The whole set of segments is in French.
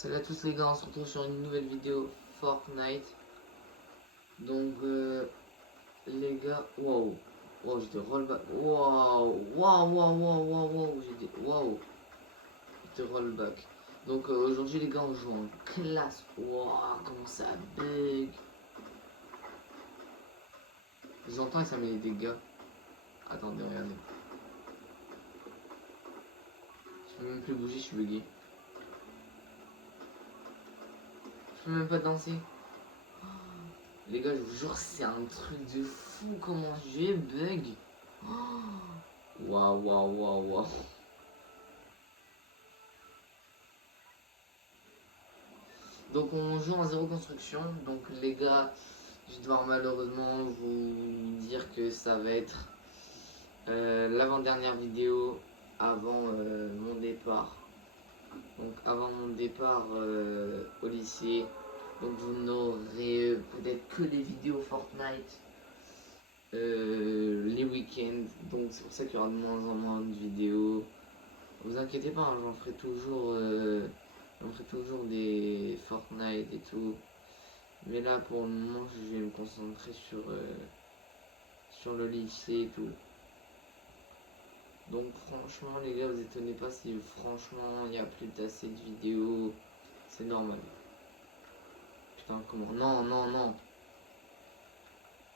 Salut à tous les gars, on se retrouve sur une nouvelle vidéo Fortnite. Donc les gars, waouh, waouh, j'étais rollback, waouh, waouh, waouh, waouh, waouh, waouh, j'étais rollback. Donc aujourd'hui les gars, on joue en classe. Waouh, comment ça bug. J'entends et ça met des dégâts. Attendez, regardez. Je peux même plus bouger, je suis bugué. Je peux même pas danser. Les gars, je vous jure, c'est un truc de fou comment j'ai bug. Waouh, waouh, waouh, waouh. Donc on joue en zéro construction. Donc les gars, je dois malheureusement vous dire que ça va être l'avant-dernière vidéo avant mon départ. Donc avant mon départ au lycée. Donc vous n'aurez peut-être que les vidéos Fortnite les week-ends. Donc c'est pour ça qu'il y aura de moins en moins de vidéos. Vous inquiétez pas, hein, j'en ferai toujours des Fortnite et tout. Mais là pour le moment je vais me concentrer sur le lycée et tout. Donc franchement les gars, vous étonnez pas si franchement il n'y a plus assez de vidéos. C'est normal. Putain comment. Non non non.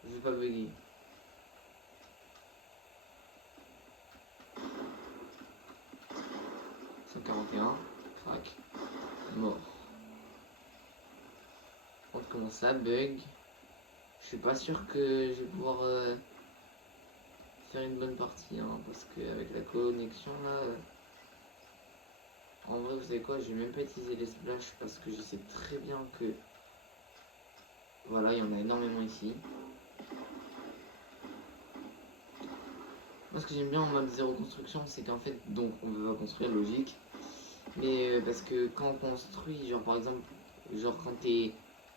Je vais pas bugger. $141. Crac. Mort. On comment ça bug. Je suis pas sûr que je vais pouvoir faire une bonne partie hein, parce qu'avec la connexion là. En vrai, vous savez quoi, je vais même pas utiliser les splash parce que je sais très bien que. Voilà, il y en a énormément ici. Moi, ce que j'aime bien en mode zéro construction, c'est qu'en fait, donc on va construire logique. Mais parce que quand on construit, genre par exemple, genre quand t'es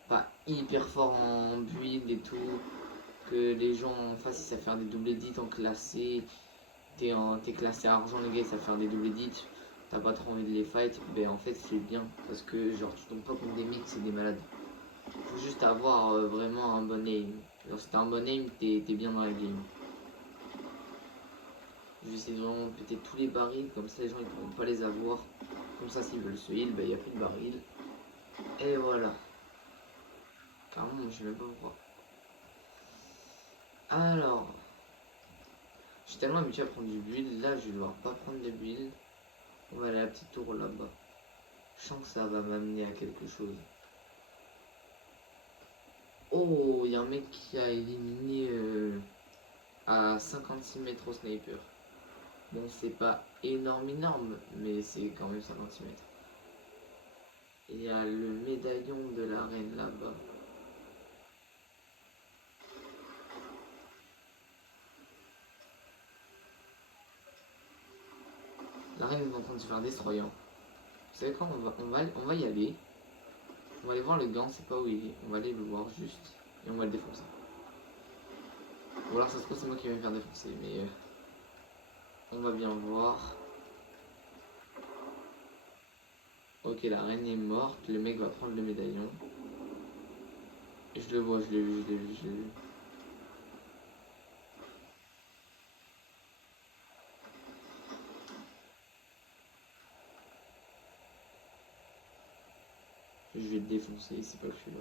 pas hyper fort en build et tout, que les gens en face ils savent faire des double edits en classé, t'es classé argent, les gars ils savent faire des double edits, t'as pas trop envie de les fight, ben en fait c'est bien parce que genre tu tombes pas contre des mecs, c'est des malades. Faut juste avoir vraiment un bon aim. Genre si t'as un bon aim, t'es bien dans la game. Je vais essayer de vraiment péter tous les barils, comme ça les gens ils pourront pas les avoir. Comme ça s'ils veulent se heal, ben y a plus de barils. Et voilà. Carrément, je sais même pas pourquoi. Alors, je suis tellement habitué à prendre du build, là je vais devoir pas prendre de build. On va aller à la petite tour là-bas. Je sens que ça va m'amener à quelque chose. Oh, il y a un mec qui a éliminé à 56 mètres au sniper. Bon, c'est pas énorme, mais c'est quand même 56 mètres. Il y a le médaillon de la reine là-bas. La reine est en train de se faire destroyer. Vous savez quoi, on va y aller. On va aller voir le gars, on sait pas où il est. On va aller le voir juste. Et on va le défoncer. Ou alors ça se trouve c'est moi qui vais me faire défoncer. Mais on va bien voir. Ok, la reine est morte. Le mec va prendre le médaillon. Et je le vois, je l'ai vu, je l'ai vu, je l'ai vu. Je vais le défoncer, c'est pas que je suis là.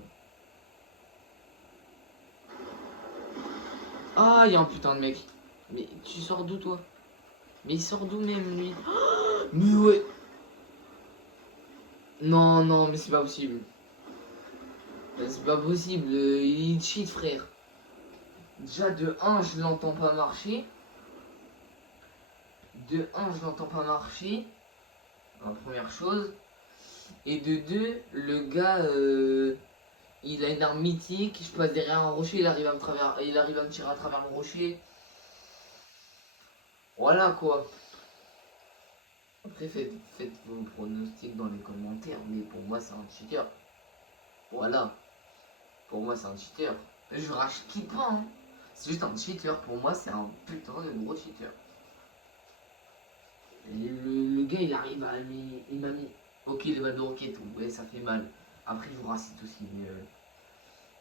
Ah, il y a un putain de mec. Mais tu sors d'où toi? Mais il sort d'où même lui? Mais ouais. Non, non, mais c'est pas possible. C'est pas possible, il cheat frère. Déjà de 1 je l'entends pas marcher. De 1 je l'entends pas marcher. Première chose. Et de 2, le gars il a une arme mythique, je passe derrière un rocher, il arrive à me tirer à travers le rocher. Voilà quoi. Après faites vos pronostics dans les commentaires, mais pour moi c'est un cheater. Voilà. Pour moi c'est un cheater. Je rachète pas hein. C'est juste un cheater, pour moi c'est un putain de gros cheater. Le gars il arrive à il m'a mis Ok, les balles de roquette, ouais, ça fait mal. Après, il joue raciste aussi.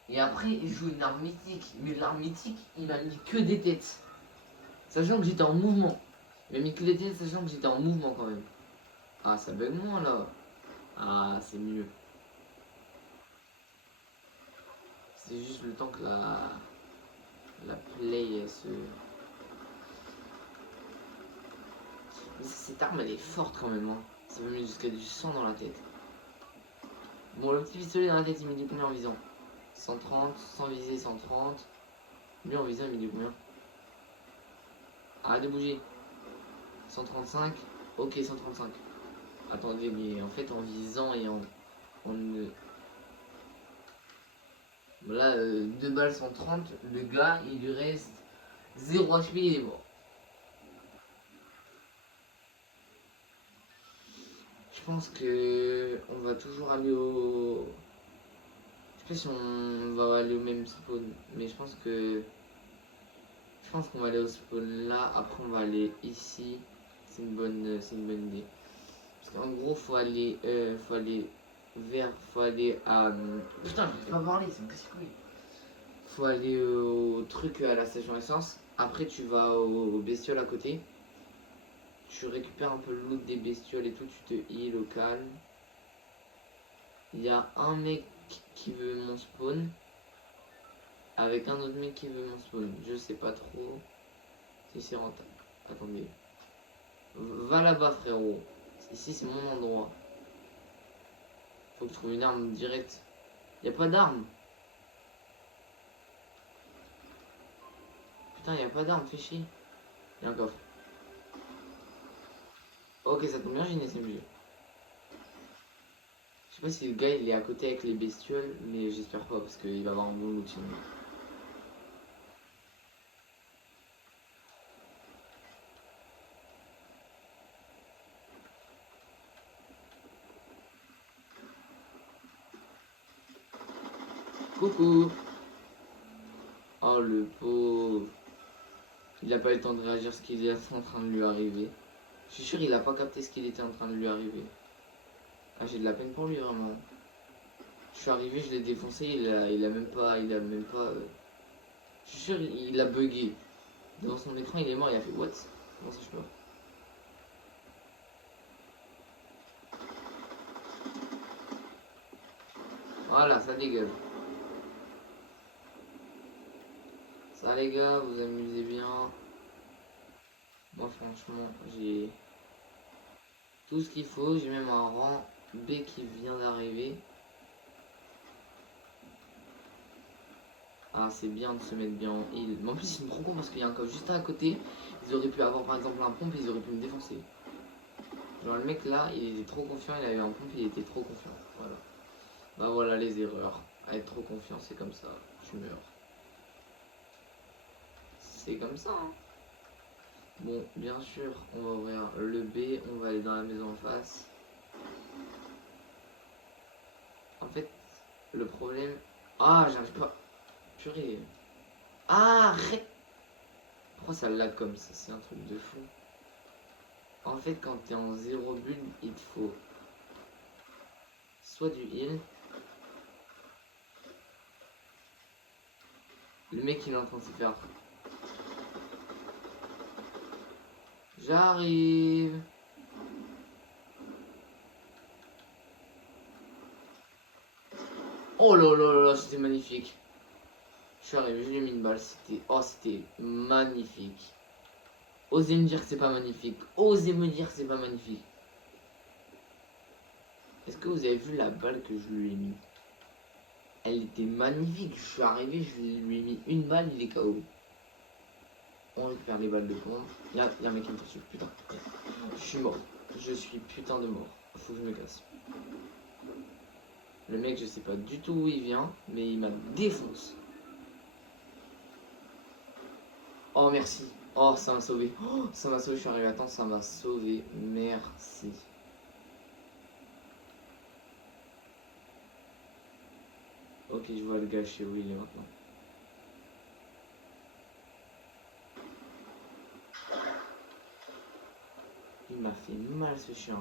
Et après, il joue une arme mythique. Mais l'arme mythique, il a mis que des têtes. Sachant que j'étais en mouvement. Il a mis que des têtes, sachant que j'étais en mouvement quand même. Ah, ça bug moins là. Ah, c'est mieux. C'est juste le temps que la play elle se. Mais cette arme elle est forte quand même. Hein. Ça peut mettre jusqu'à du sang dans la tête. Bon, le petit pistolet dans la tête, il met du combien en visant? 130, sans viser 130. Lui en visant, il met du combien? Arrête de bouger. 135. Ok, 135. Attendez, mais en fait, en visant et en. Là, 2 balles 130, le gars, il lui reste 0 HP, il est mort. Je pense que on va toujours aller au. Je sais pas si on va aller au même spawn, mais je pense que. Je pense qu'on va aller au spawn là, après on va aller ici. C'est une bonne idée. Parce qu'en gros, faut aller faut aller à. Putain, je peux pas parler, c'est me casse les couilles. Faut aller au truc à la station essence. Après, tu vas aux bestioles à côté. Tu récupères un peu le loot des bestioles et tout, tu te heal au calme. Il y a un mec qui veut mon spawn. Avec un autre mec qui veut mon spawn. Je sais pas trop si c'est rentable. Attendez. Va là-bas, frérot. Ici, c'est mon endroit. Faut que je trouve une arme directe. Y a pas d'arme. Putain, y a pas d'arme, fais chier. Y a un coffre. Ok, ça tombe bien, j'ai une SMG. Je sais pas si le gars il est à côté avec les bestioles, mais j'espère pas parce qu'il va avoir un bon loot sinon. Coucou. Oh le pauvre. Il a pas eu le temps de réagir ce qu'il est en train de lui arriver. Je suis sûr il a pas capté ce qu'il était en train de lui arriver. Ah j'ai de la peine pour lui vraiment. Je suis arrivé, je l'ai défoncé, il a même pas. Je suis sûr il a bugué. Devant son écran il est mort, il a fait what? Comment ça je meurs? Voilà, ça dégage. Ça les gars, vous amusez bien. Moi franchement j'ai tout ce qu'il faut, j'ai même un rang B qui vient d'arriver. Ah c'est bien de se mettre bien en heal. Mais en plus ils me trop con parce qu'il y a un coffre juste à côté. Ils auraient pu avoir par exemple un pompe et ils auraient pu me défoncer. Genre le mec là il était trop confiant, il avait un pompe, il était trop confiant. Voilà. Bah voilà les erreurs. À être trop confiant c'est comme ça, tu meurs. C'est comme ça hein. Bon bien sûr on va ouvrir le B, on va aller dans la maison en face. En fait le problème. Ah j'arrive pas. Purée. Ah arrête. Pourquoi ça lag comme ça? C'est un truc de fou. En fait, quand t'es en 0 bulle, il te faut soit du heal. Le mec, il est en train de se faire. J'arrive. Oh là là là, c'était magnifique. Je suis arrivé, je lui ai mis une balle. C'était magnifique. Osez me dire que c'est pas magnifique. Osez me dire que c'est pas magnifique. Est-ce que vous avez vu la balle que je lui ai mis? Elle était magnifique. Je suis arrivé, je lui ai mis une balle, il est KO. On récupère les balles de plomb. Y'a un mec qui me poursuit, putain. Je suis mort. Je suis putain de mort. Faut que je me casse. Le mec, je sais pas du tout où il vient, mais il m'a défoncé. Oh, merci. Oh, ça m'a sauvé. Oh, ça m'a sauvé, je suis arrivé à temps, ça m'a sauvé. Merci. Ok, je vois le gars chez où il est maintenant. Il m'a fait mal ce chien.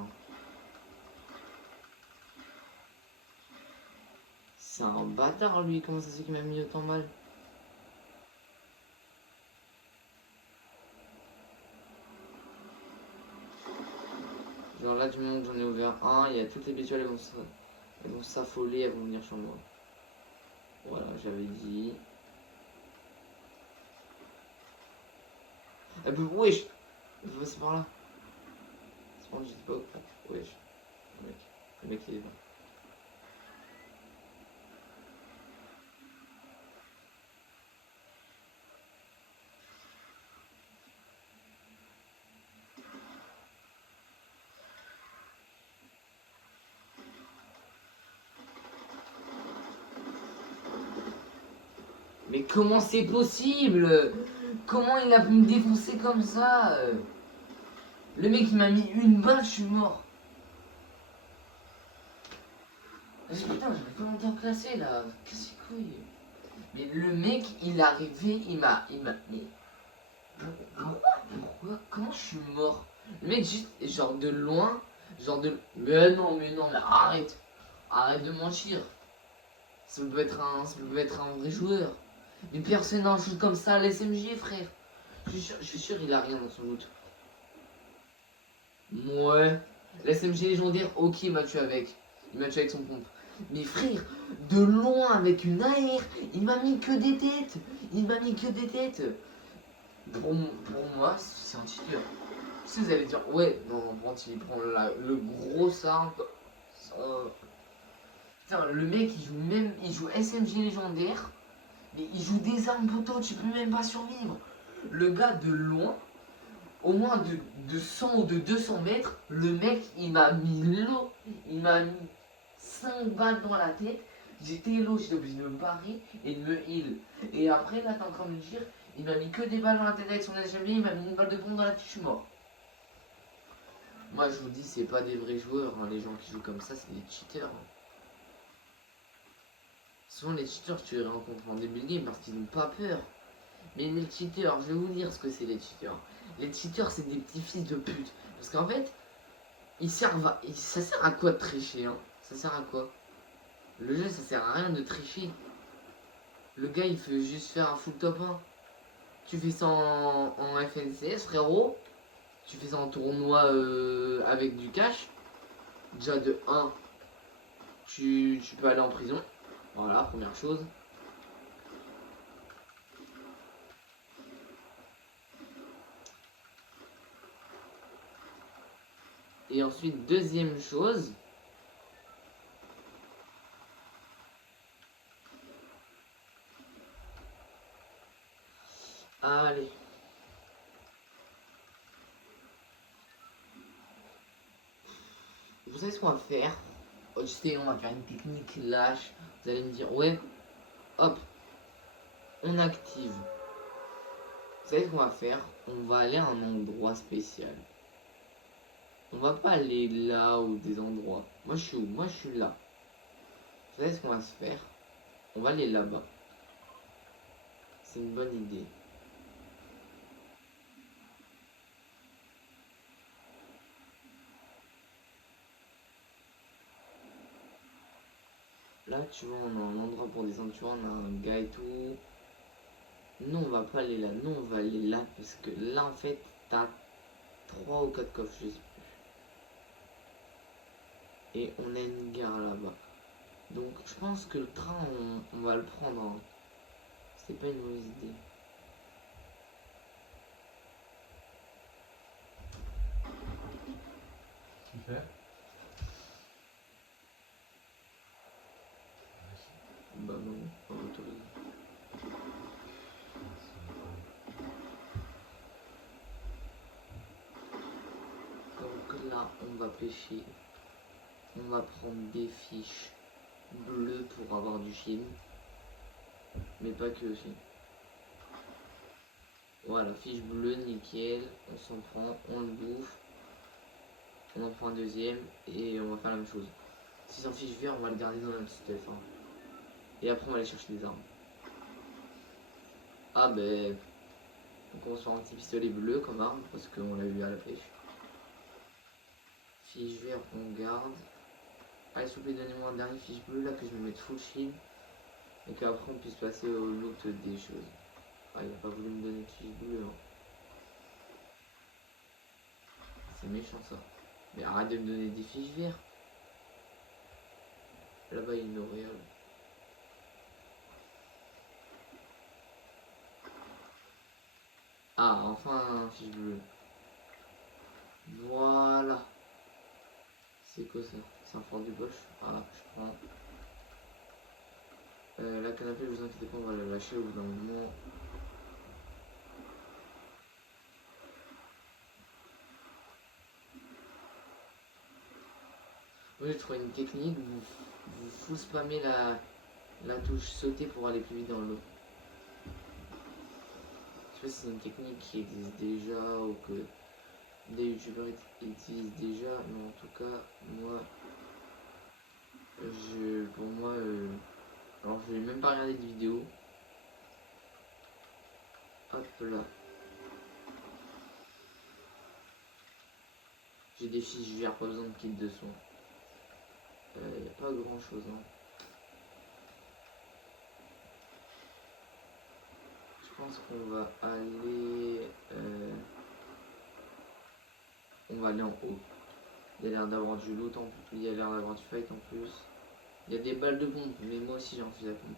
C'est un bâtard lui, comment ça se fait qu'il m'a mis autant mal? Genre là du moment que j'en ai ouvert un, il y a toutes les bestioles, elles vont s'affoler, elles vont venir sur moi. Voilà, j'avais dit. Elle peut. Wesh! Elle peut passer par là. C'est bon, j'étais pas au clair. Wesh. Le mec. Le mec il est là. Mais comment c'est possible? Comment il a pu me défoncer comme ça? Le mec il m'a mis une balle, je suis mort. Putain, j'avais pas longtemps classé là. Qu'est-ce que c'est couille? Mais le mec il est arrivé, il m'a. Mais. Pourquoi? Comment je suis mort? Le mec juste, genre de loin, genre de. Mais non, mais arrête! Arrête de mentir! Ça peut être un vrai joueur. Mais personne n'a un shoot comme ça à l'SMG, frère. Je suis sûr il a rien dans son loot. Ouais. L'SMG légendaire, ok, il m'a tué avec. Il m'a tué avec son pompe. Mais frère, de loin avec une AR, il m'a mis que des têtes. Il m'a mis que des têtes. Pour moi, c'est un cheater. Si vous allez dire, ouais, non, il prend le gros ça. Putain, le mec, il joue SMG légendaire. Mais il joue des armes poteau, tu peux même pas survivre. Le gars de loin, au moins de 100 ou de 200 mètres, le mec il m'a mis l'eau, il m'a mis 5 balles dans la tête. J'étais low, j'étais obligé de me barrer et de me heal. Et après là t'es en train de me dire, il m'a mis que des balles dans la tête avec son SMG, il m'a mis une balle de pompe dans la tête, je suis mort. Moi je vous dis, c'est pas des vrais joueurs, hein. Les gens qui jouent comme ça, c'est des cheaters. Hein. Souvent les cheaters, tu les rencontres en début de game parce qu'ils n'ont pas peur. Mais les cheaters, je vais vous dire ce que c'est les cheaters. Les cheaters, c'est des petits fils de pute. Parce qu'en fait, ça sert à quoi de tricher, hein? Ça sert à quoi? Le jeu, ça sert à rien de tricher. Le gars, il fait juste faire un full top 1. Tu fais ça en FNCS, frérot. Tu fais ça en tournoi avec du cash. Déjà, de 1, tu peux aller en prison. Voilà, première chose. Et ensuite, deuxième chose. Allez. Vous savez ce qu'on va faire? Je sais, on va faire une technique lâche. Vous allez me dire, ouais, hop, on active. Vous savez ce qu'on va faire? On va aller à un endroit spécial. On va pas aller là ou des endroits. Moi je suis où? Moi je suis là. Vous savez ce qu'on va se faire? On va aller là-bas. C'est une bonne idée. Là tu vois, on a un endroit pour descendre, tu vois, on a un gars et tout. Nous on va pas aller là, nous on va aller là parce que là en fait t'as 3 ou 4 coffres, je sais plus. Et on a une gare là-bas. Donc je pense que le train on va le prendre. Hein. C'est pas une mauvaise idée. Super. Bah non, pas autorisé. Donc là, on va pêcher. On va prendre des fiches bleues pour avoir du film. Mais pas que aussi. Voilà, fiche bleue, nickel. On s'en prend, on le bouffe. On en prend un deuxième et on va faire la même chose. Si c'est en fiche vert, on va le garder dans notre stuff. Hein. Et après, on va aller chercher des armes. Ah ben... On commence par un petit pistolet bleu comme arme parce qu'on l'a eu à la pêche. Fiche vert, on garde. Allez, s'il vous plaît, donnez-moi un dernier fiche bleu là que je vais mettre full shield. Et qu'après on puisse passer au loot des choses. Ah, il a pas voulu me donner de fiche bleue. Hein. C'est méchant ça. Mais arrête de me donner des fiches vertes. Là-bas, il y a une auréole. Ah, enfin un fiche bleu. Voilà. C'est quoi ça? C'est un fort du Bosch. Voilà, je prends. La canapé, vous inquiétez pas, on va la lâcher au bout d'un moment. Moi j'ai trouvé une technique, vous full spammez la touche sauter pour aller plus vite dans l'eau. Je sais pas si c'est une technique qui existe déjà ou que des youtubeurs utilisent déjà, mais en tout cas, moi, pour moi, alors je vais même pas regarder de vidéo. Hop là. J'ai des fiches vertes, pas besoin de kit de soin. Y a pas grand chose. Hein. Je pense qu'on va aller. On va aller en haut. Il y a l'air d'avoir du loot en plus. Il y a l'air d'avoir du fight en plus. Il y a des balles de bombe, mais moi aussi j'ai un fusil à pompe.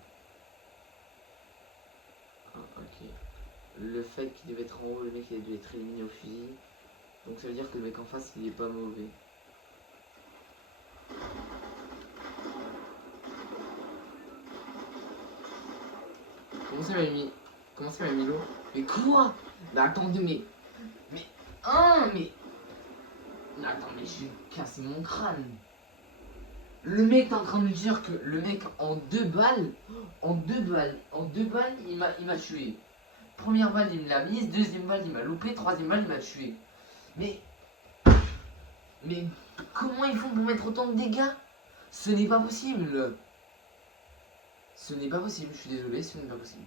Ah, ok. Le fait qu'il devait être en haut, le mec il a dû être éliminé au fusil. Donc ça veut dire que le mec en face il est pas mauvais. Comment ça m'a mis. Comment ça m'a mis l'eau? Mais quoi? Mais attendez, mais. Mais. Hein, mais. Attends, mais je vais casser mon crâne. Le mec est en train de me dire que le mec en deux balles, il m'a tué. Première balle il me l'a mise, deuxième balle il m'a loupé, troisième balle il m'a tué. Mais comment ils font pour mettre autant de dégâts? Ce n'est pas possible. Ce n'est pas possible, je suis désolé, ce n'est pas possible.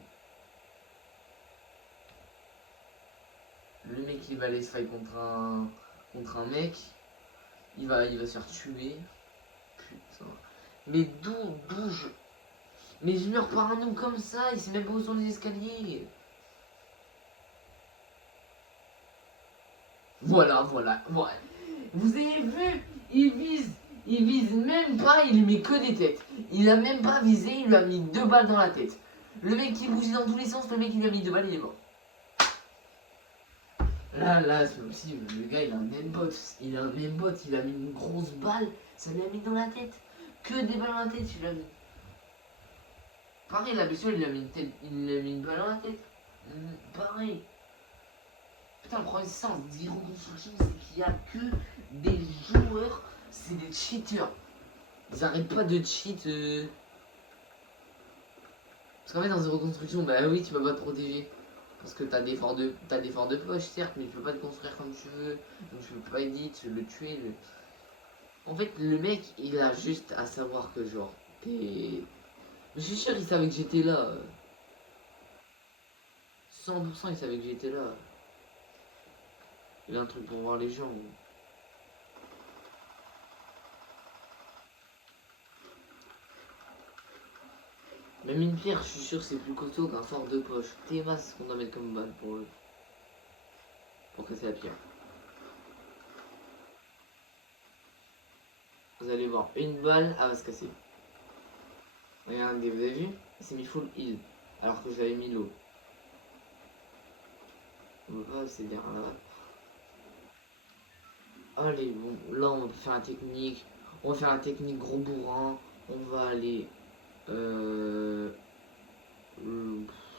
Le mec il va aller se fight contre un mec, il va se faire tuer. Putain. Mais d'où je. Mais je meurs par un noob comme ça, il sait même pas où sont les escaliers. Voilà. Vous avez vu, il vise même pas, il lui met que des têtes. Il a même pas visé, il lui a mis 2 balles dans la tête. Le mec qui bougeait dans tous les sens, le mec qui lui a mis 2 balles, il est mort. Là, c'est possible. Le gars, il a un aimbot. Il a mis une grosse balle, ça lui a mis dans la tête. Que des balles dans la tête, il a mis. Pareil, la bestiole, il a mis une balle dans la tête. Pareil. Putain, le problème, c'est ça, en Zero Construction, c'est qu'il y a que des joueurs, c'est des cheaters. Ils arrêtent pas de cheat. Parce qu'en fait, dans Zero Construction, bah oui, tu peux pas te protéger. Parce que t'as des forts de poche, certes, mais tu peux pas te construire comme tu veux. Donc tu peux pas edit, le tuer. En fait, le mec, il a juste à savoir que genre, t'es. Je suis sûr, il savait que j'étais là. 100% il savait que j'étais là. Il a un truc pour voir les gens. Même une pierre, je suis sûr, c'est plus costaud qu'un fort de poche. Théma, c'est ce qu'on doit mettre comme balle pour casser la pierre. Vous allez voir, une balle, elle va se casser. Regardez, vous avez vu? Il s'est mis full heal, alors que j'avais mis l'eau. On va pas c'est derrière là. Allez, bon, là on va faire la technique. On va faire la technique gros bourrin. On va aller. Je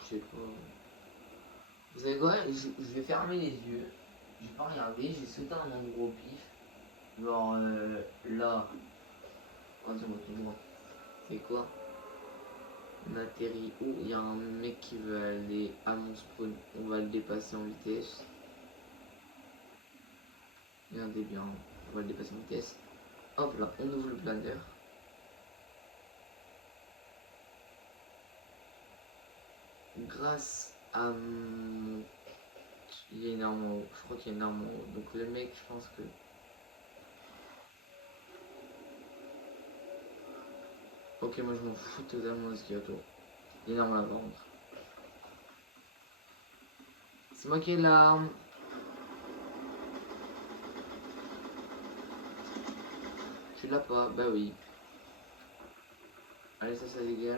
sais pas. Vous savez quoi? Je vais fermer les yeux. Je vais pas regarder. Je vais sauter un endroit au pif. Genre là. Oh, c'est moi tout droit. C'est quoi? On atterrit où? Il y a un mec qui veut aller à mon spawn. On va le dépasser en vitesse. Regardez bien. On va le dépasser en vitesse. Hop là, on ouvre le planeur. Grâce à mon. Il y a une arme en haut. Je crois qu'il y a une arme en haut. Donc le mec, je pense que. Ok, moi je m'en fous totalement de ce qu'il y a autour. Il est énorme là par contre. C'est moi qui ai l'arme. Tu l'as pas? Bah oui. Allez, ça dégage.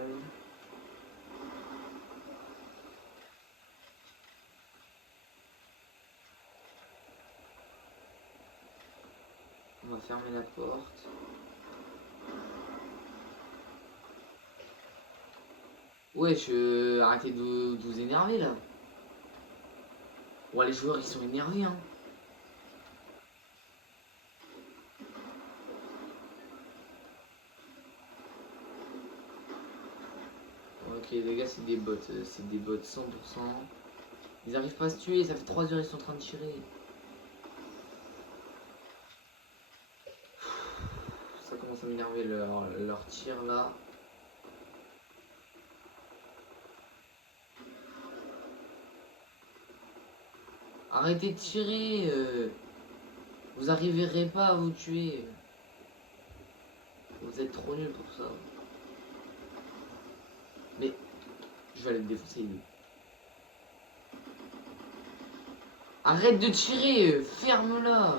On va fermer la porte. Wesh, arrêtez de vous énerver là. Ouais, les joueurs ils sont énervés hein. Ok les gars c'est des bots 100%. Ils arrivent pas à se tuer, ça fait 3 heures ils sont en train de tirer. Ça commence à m'énerver leur tir là. Arrêtez de tirer vous arriverez pas à vous tuer. Vous êtes trop nuls pour ça. Mais je vais aller le défoncer lui. Arrête de tirer, ferme-la.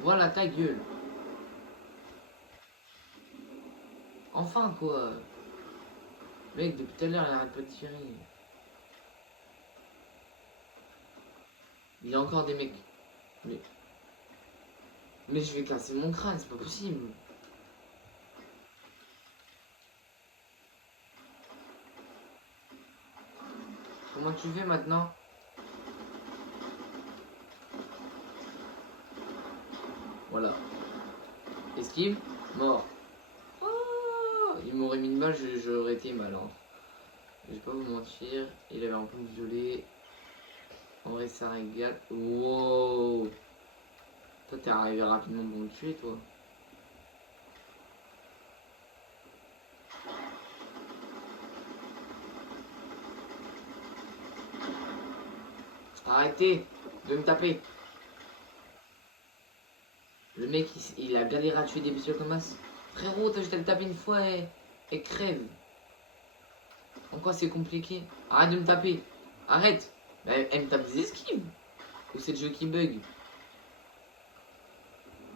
Voilà ta gueule. Enfin quoi. Mec, depuis tout à l'heure, il arrête pas de tirer. Il y a encore des mecs. Mais je vais casser mon crâne, c'est pas possible. Comment tu fais maintenant? Voilà. Esquive, mort. Oh, il m'aurait mis une balle, j'aurais été mal. Hein. Je vais pas vous mentir, il avait un peu violet. En vrai, ça régale. Wow. Toi, t'es arrivé rapidement pour me tuer, toi. Arrêtez de me taper. Le mec, il a galéré à tuer des bestioles comme ça. Frérot, t'as juste à le taper une fois et crève. En quoi c'est compliqué? Arrête de me taper. Arrête. Bah, elle me tape des esquives. Ou c'est le jeu qui bug?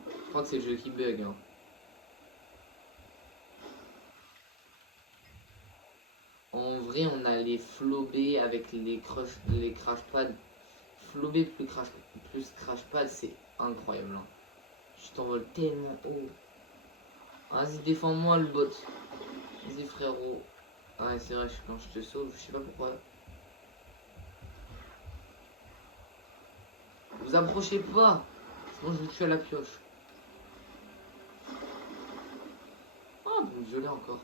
Je crois que c'est le jeu qui bug. Hein. En vrai, on a les flobés avec les crash pads. Flobé plus crash pad, c'est incroyable. Hein. Je t'envole tellement haut. Vas-y, défends-moi le bot. Vas-y, frérot. Ah, c'est vrai, quand je te sauve, je sais pas pourquoi. Vous approchez pas. Sinon, je vous tue à la pioche. Ah, vous me violez encore.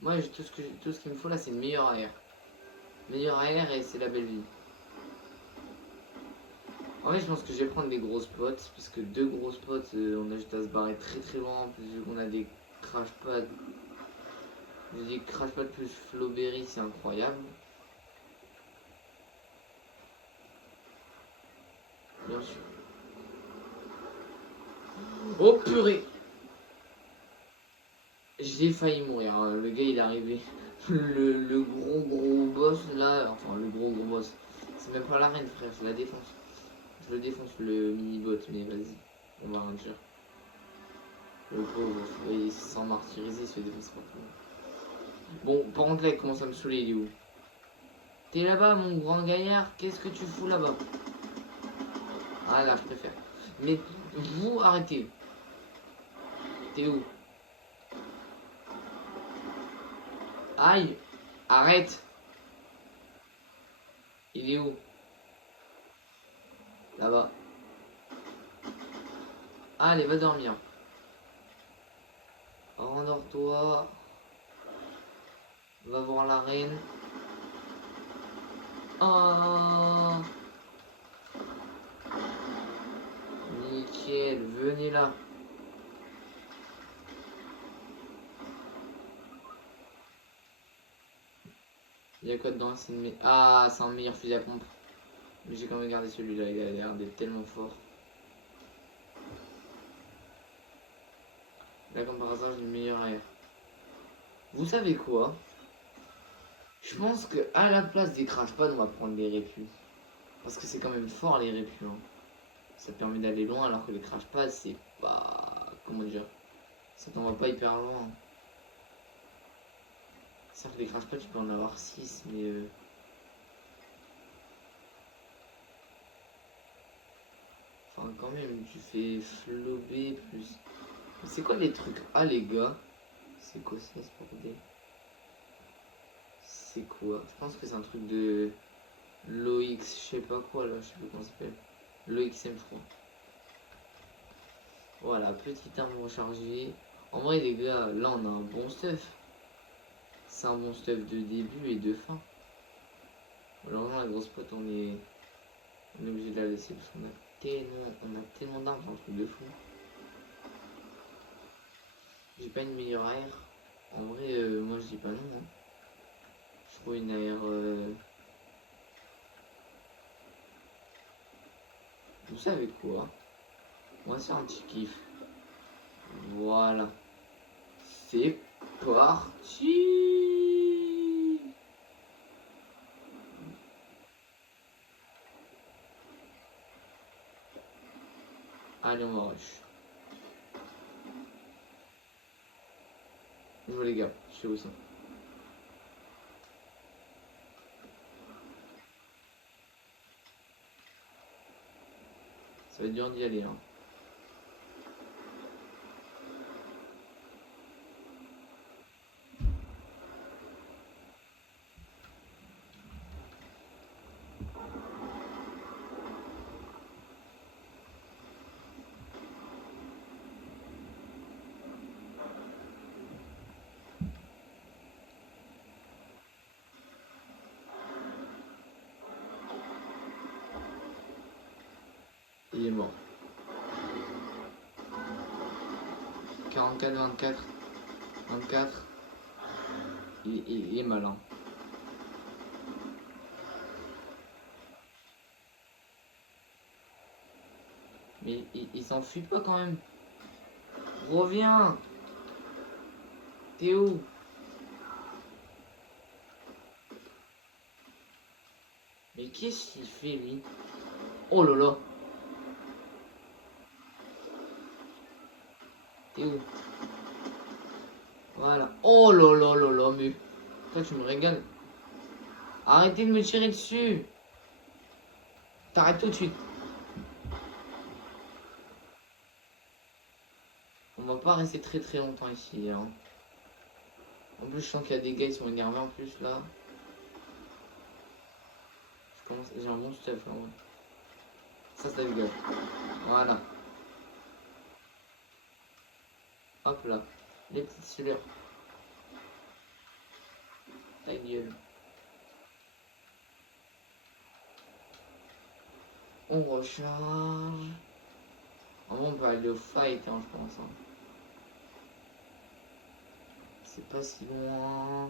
Moi, tout ce qu'il me faut là, c'est une meilleure AR. Meilleure AR et c'est la belle vie. En fait, je pense que je vais prendre des grosses potes. Parce que deux grosses potes, on a juste à se barrer très très loin. En plus, vu qu'on a des crash pads. Je dis crash pad plus flowberry, c'est incroyable. Bien sûr. Oh purée! J'ai failli mourir. Hein. Le gars, il est arrivé. Le gros boss là. Enfin, le gros boss. C'est même pas l'arène, frère, je la défonce. Je le défonce le mini-bot, mais vas-y. On va rien dire. Le pauvre, il se sent martyrisé, il se fait défoncer partout. Bon, par contre, là, il commence à me saouler, il est où? T'es là-bas, mon grand gaillard, qu'est-ce que tu fous là-bas? Ah là, je préfère. Mais vous, arrêtez. T'es où? Aïe! Arrête! Il est où? Là-bas. Allez, va dormir. Rendors-toi. Va voir la reine. Oh! Nickel, venez là. Il y a quoi dedans? Ah, c'est un meilleur fusil à pompe. Mais j'ai quand même gardé celui-là, il a l'air d'être tellement fort. Là, comme par hasard, j'ai une meilleure air. Vous savez quoi? Je pense que à la place des crash pads, on va prendre les répus. Parce que c'est quand même fort les répus. Hein. Ça permet d'aller loin alors que les crash pads, c'est pas. Comment dire? Ça t'en va pas hyper loin. C'est-à-dire que les crash pads, tu peux en avoir 6, mais. Enfin, quand même, tu fais flober plus. C'est quoi les trucs? Ah, les gars. C'est quoi ça, ce bordel? C'est quoi? Je pense que c'est un truc de. L'OX, je sais pas quoi là, je sais plus comment ça s'appelle. L'OXM3. Voilà, petite arme rechargée. En vrai, les gars, là on a un bon stuff. C'est un bon stuff de début et de fin. Malheureusement, la grosse pote, on est obligé de la laisser parce qu'on a tellement d'armes, c'est un truc de fou. J'ai pas une meilleure AR. En vrai, moi je dis pas non. Hein. Je trouve une AR. Vous savez quoi? Moi, c'est un petit kiff. Voilà. C'est parti. Allez, on va rush. Je vois les gars, je sais où ça. Ça va être dur d'y aller. Hein. Il est mort. 44, 24. 24. Il est malin. Mais il s'enfuit pas quand même. Reviens. T'es où? Mais qu'est-ce qu'il fait lui? Oh là là. T'es où? Voilà. Oh là là là là, mais. Toi, tu me régales. Arrêtez de me tirer dessus. T'arrêtes tout de suite. On va pas rester très très longtemps ici. Hein. En plus, je sens qu'il y a des gars qui sont énervés en plus là. J'ai un bon stuff là. Ouais. Ça dégage. Voilà. Hop là. Les petites sueurs. Ta gueule. On recharge. On peut aller au fight, hein, je pense. Hein. C'est pas si loin.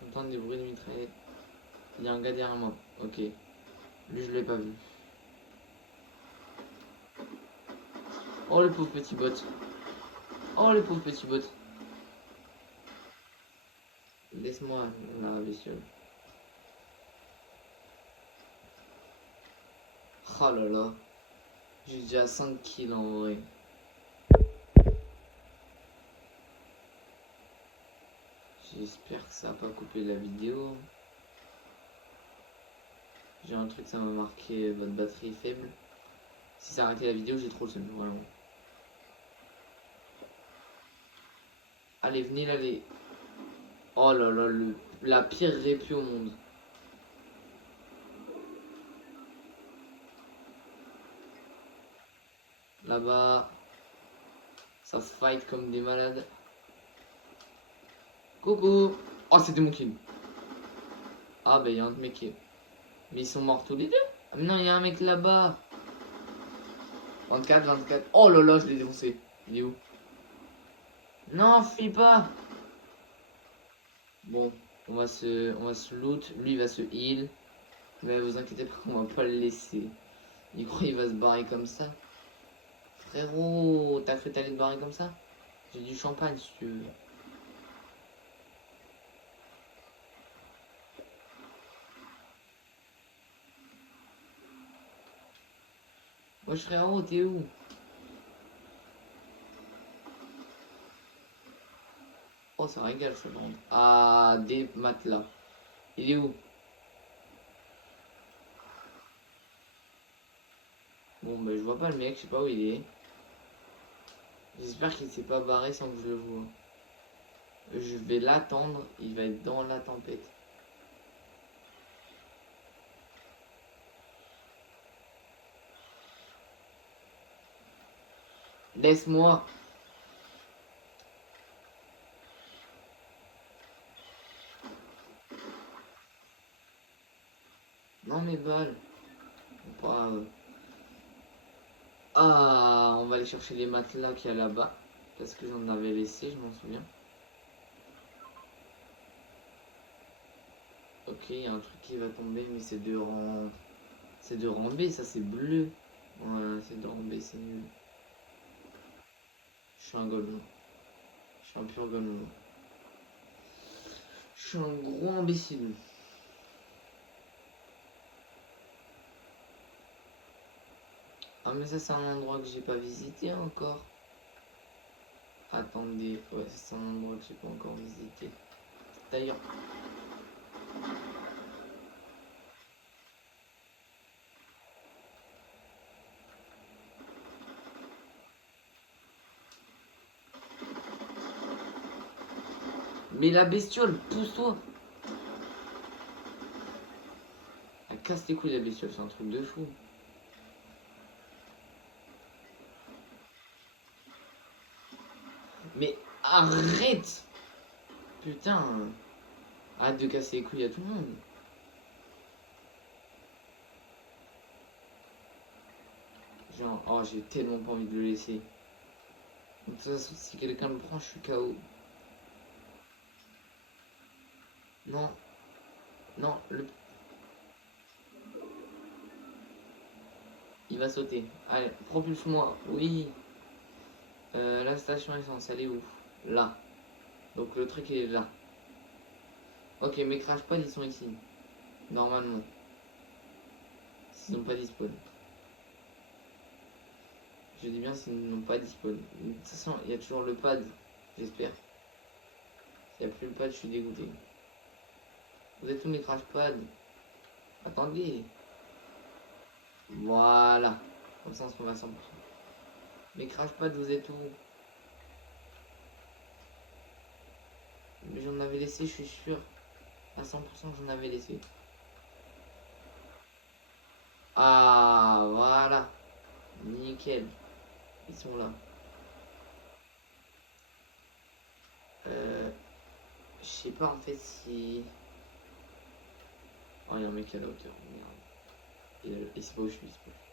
J'entends des bruits de mitraillette. Il y a un gars derrière moi. Ok. Lui, je l'ai pas vu. Oh, le pauvre petit bot. Oh, le pauvre petit bot. Laisse-moi la bestiole. Oh là là. J'ai déjà 5 kills en vrai. J'espère que ça va pas couper la vidéo. J'ai un truc, ça m'a marqué, votre batterie est faible. Si ça a arrêté la vidéo, j'ai trop le seum, vraiment. Allez, venez là, les... Oh là là, la pire répue au monde. Là-bas, ça se fight comme des malades. Coucou. Oh, c'était mon kill. Ah, bah, il y a un mec qui... Mais ils sont morts tous les deux. Ah, mais non, il y a un mec là-bas. 24, 24. Oh là là, je l'ai défoncé. Il est où? Non, fuis pas. Bon, on va se loot. Lui, il va se heal. Mais vous inquiétez pas, on va pas le laisser. Il croit qu'il va se barrer comme ça. Frérot, t'as cru t'aller te barrer comme ça? J'ai du champagne si tu veux. Wesh frérot, t'es où? Oh, ça régale ce bande. Ah, des matelas. Il est où? Bon, bah, je vois pas le mec, je sais pas où il est. J'espère qu'il s'est pas barré sans que je le vois. Je vais l'attendre, il va être dans la tempête. Laisse-moi. Non, mes balles. Pas, Ah, on va aller chercher les matelas qu'il y a là-bas. Parce que j'en avais laissé, je m'en souviens. Ok, il y a un truc qui va tomber, mais c'est de rang... C'est de rang B, ça c'est bleu. Voilà, c'est de rang B, c'est nul. Je suis un golemon. Je suis un pur golemon. Je suis un gros imbécile. Ah mais ça c'est un endroit que j'ai pas visité encore. Attendez, ouais c'est un endroit que j'ai pas encore visité. D'ailleurs. Mais la bestiole, pousse-toi. Elle casse les couilles la bestiole, c'est un truc de fou. Mais arrête. Putain. Arrête de casser les couilles à tout le monde. Genre, oh j'ai tellement pas envie de le laisser. De toute façon, si quelqu'un me prend, je suis KO. Non. Non, il va sauter. Allez, propulse-moi. Oui. La station essence, elle est où? Là. Donc le truc il est là. Ok, mes crash pads ils sont ici. Normalement. S'ils n'ont pas disponible. Je dis bien s'ils n'ont pas disponible. De toute façon, il y a toujours le pad. J'espère. S'il n'y a plus le pad, je suis dégoûté. Vous êtes tous mes crash pads? Attendez. Voilà. Comme ça on se remet à 100%. Mes crash pads, vous êtes où? Mais j'en avais laissé, je suis sûr. À 100% j'en avais laissé. Ah, voilà. Nickel. Ils sont là. Je sais pas en fait si... Oh, il y a un mec à la hauteur. Merde. Et c'est pas où je suis, c'est pas où je suis.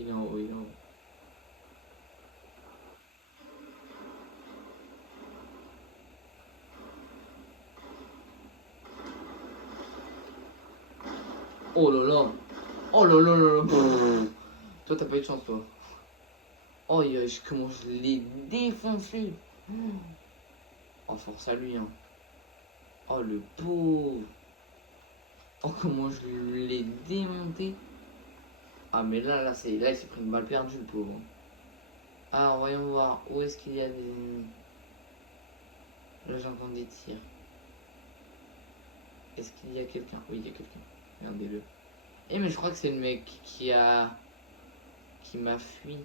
Il est en haut, il est en haut. Oh là là. Oh là là là là. Toi, t'as pas eu de chance, toi. Oh, comment je l'ai défoncé. Oh, force à lui, hein. Oh, le pauvre. Oh, comment je l'ai démonté. Ah, mais là, il s'est pris une balle perdue, le pauvre. Alors, voyons voir. Où est-ce qu'il y a des... Là, j'entends des tirs. Est-ce qu'il y a quelqu'un? Oui, il y a quelqu'un. Regardez-le. Eh, mais je crois que c'est le mec qui m'a fui.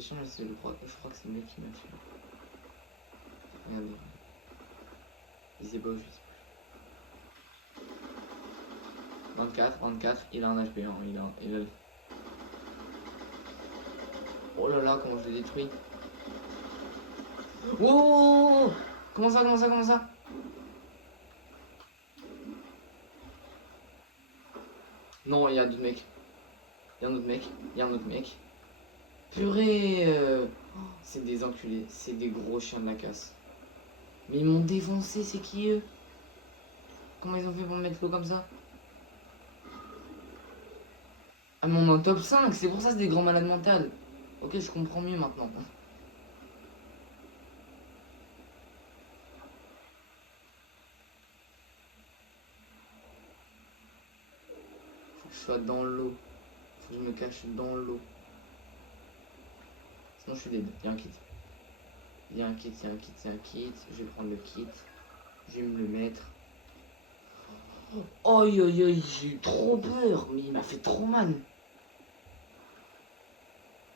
suis sûr, mais je crois que c'est le mec qui m'a tué. Regardez. Il s'est pas où je suis. 24, il a un HP, hein, il a... Oh là là, comment je l'ai détruit. Oh, comment ça? Non, il y a d'autres mecs. Il y a un autre mec. Purée c'est des enculés, c'est des gros chiens de la casse. Mais ils m'ont défoncé, c'est qui eux? Comment ils ont fait pour me mettre l'eau comme ça? Ah mais on est en top 5, c'est pour ça c'est des grands malades mentales. Ok, je comprends mieux maintenant. Faut que je sois dans l'eau. Faut que je me cache dans l'eau. Sinon je suis dead. Il y a un kit. Il y a un kit. Je vais prendre le kit. Je vais me le mettre. Aïe aïe aïe, j'ai eu trop peur. Mais il m'a fait trop mal.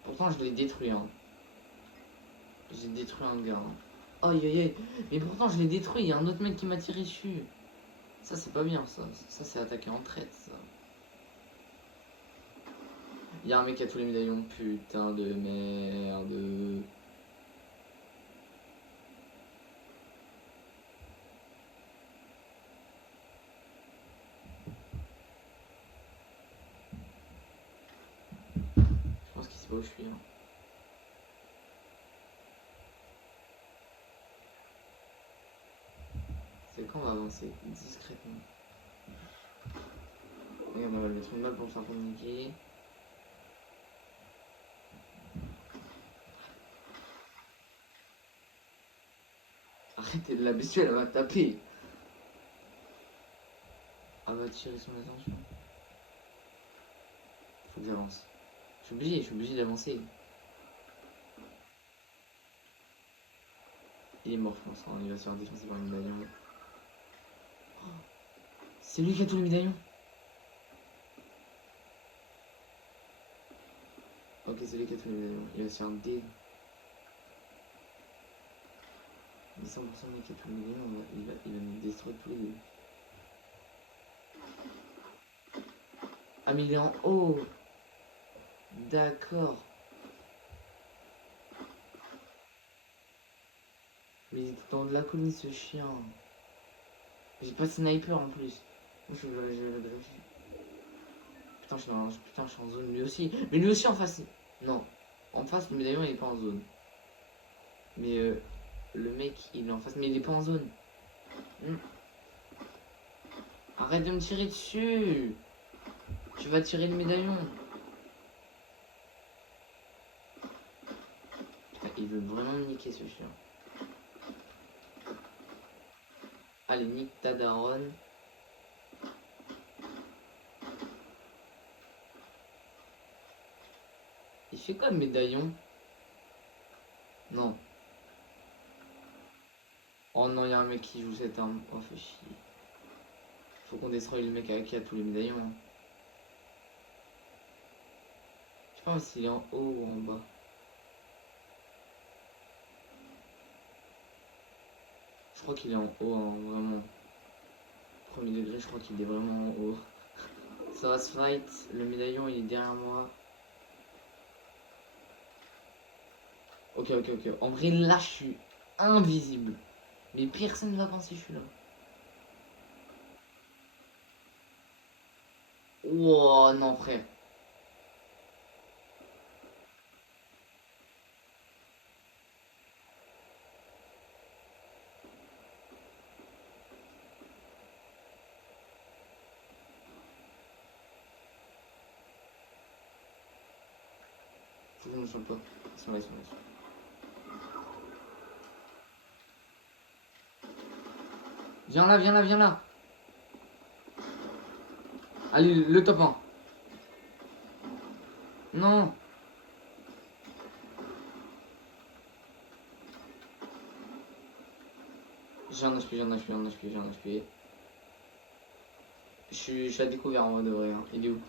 Pourtant je l'ai détruit, hein. J'ai détruit un gars. Hein. Aïe aïe aïe. Mais pourtant je l'ai détruit. Il y a un autre mec qui m'a tiré dessus. Ça c'est pas bien ça. Ça c'est attaquer en traite ça. Il y a un mec qui a tous les médaillons. Putain de merde. Je pense qu'il sait pas où je suis. Hein. C'est quand on va avancer discrètement. Regarde, on va le mettre une balle pour le faire communiquer. Arrêtez de la bestiole, elle va taper. Elle va attirer son attention. Faut que j'avance. Je suis obligé d'avancer. Il est mort, je pense. Hein. Il va se faire défoncer par le médaillon. Oh, c'est lui qui a tous les médaillons. Ok, c'est lui qui a tous les médaillons. Il va se faire dé. Mais 100% de mec qui a tous les médaillons, il va nous détruire tous les deux. Ah, mais il est en haut. D'accord. Mais il est tout en haut de la colline, ce chien. J'ai pas de sniper en plus. Je vérifie. Putain, je suis en zone lui aussi. Mais lui aussi en face. Non. En face, le médaillon il est pas en zone. Mais le mec il est en face. Mais il est pas en zone. Arrête de me tirer dessus. Tu vas tirer le médaillon. Putain, il veut vraiment me niquer ce chien. Allez, nique ta daronne. Il fait quoi le médaillon? Non. Oh non, il y a un mec qui joue cette arme. Oh, fait chier. Faut qu'on détruise le mec qui a tous les médaillons. Hein. Je sais pas s'il est en haut ou en bas. Je crois qu'il est en haut, hein, vraiment. Premier degré, je crois qu'il est vraiment en haut. Ça va se fight. Le médaillon, il est derrière moi. Ok. En vrai, là, je suis invisible. Mais personne ne va penser que je suis là. Oh non, frère. Faut que je me chope pas. Ils sont là. Viens là. Allez, le top 1. Non. J'ai un HP. Je suis à découvert en vrai de vrai. Hein. Il est où?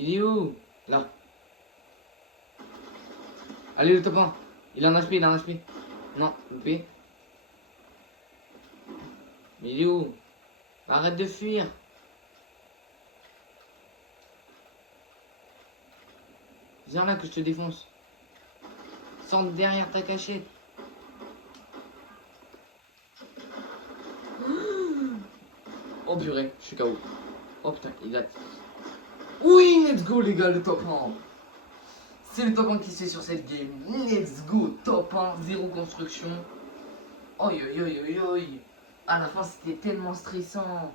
Il est où? Là. Allez, le top 1. Il a un HP, il a un HP. Non, loupé. Mais il est où? Arrête de fuir. Viens là que je te défonce. Sors derrière ta cachette. Oh purée, je suis KO. Oh putain, il a... Oui, let's go les gars, le top 1. C'est le top 1 qui se fait sur cette game. Let's go, top 1, 0 construction. Oi oi oi oi oi. À la fin c'était tellement stressant.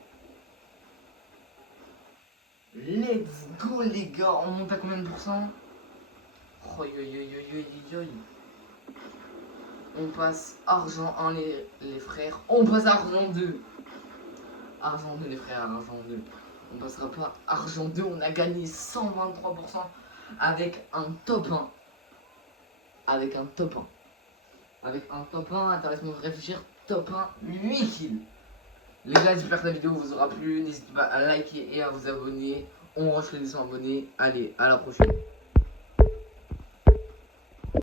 Let's go les gars, on monte à combien de pourcents? Oi oi oi oi oi oi. On passe argent 1 les frères. On passe argent 2. Argent 2 les frères, argent 2. On passera pas argent 2, on a gagné 123% avec un top 1. Avec un top 1. Avec un top 1, attends laisse-moi réfléchir, top 1, 8 kills. Les gars, j'espère que la vidéo vous aura plu, n'hésitez pas à liker et à vous abonner. On rush les 200 abonnés, allez, à la prochaine.